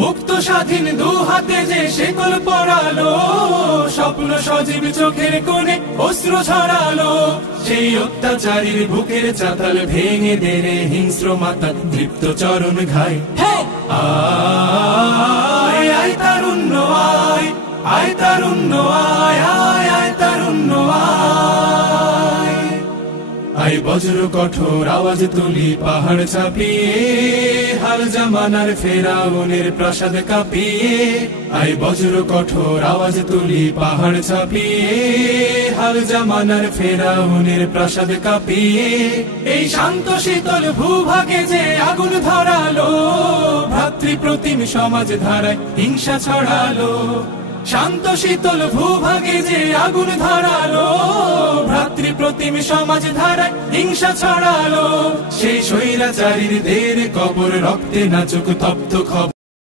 মুক্ত স্বাধীন দু হাতে যে শেকল পরালো, স্বপ্ন সজীব চোখের কোণে অশ্রু ছড়ালো। সেই অত্যাচারীর বুকের চাতাল ভেঙে দেরে হিংস্র মাতা তৃপ্ত চরণ ঘায়। আয় আয় তারুণ্য আয়, আয় তারুণ্য আয়, আয় আয় তারুণ্য আয়। আয় বজ্র কঠোর আওয়াজ তুলি পাহাড় চাপিয়ে, হাল জামানার ফেরাউনের প্রাসাদ কাঁপিয়ে। আয় বজ্র কঠোর আওয়াজ তুলি পাহাড় চাপিয়ে, হাল জামানার ফেরাউনের প্রাসাদ কাঁপিয়ে। এই শান্ত শীতল ভূভাগে যে আগুন ধরালো, ভ্রাতৃপ্রতিম সমাজ ধারায় হিংসা ছড়ালো। শান্ত শীতল ভূভাগে যে আগুন ধরালো, ভ্রাতৃপ্রতিম সমাজ ধারায় হিংসা ছড়ালো। সেই স্বৈরাচারীর দের কবর রক্তে নাচুক তপ্ত খবর।